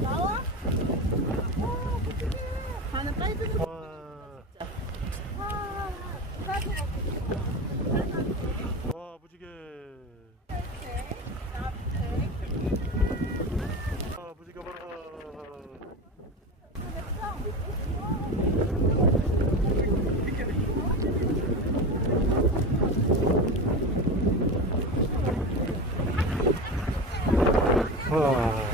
나와? 반은 빨리 뜯는 거. 와, 무지개. 아, 무지개 봐라. 와.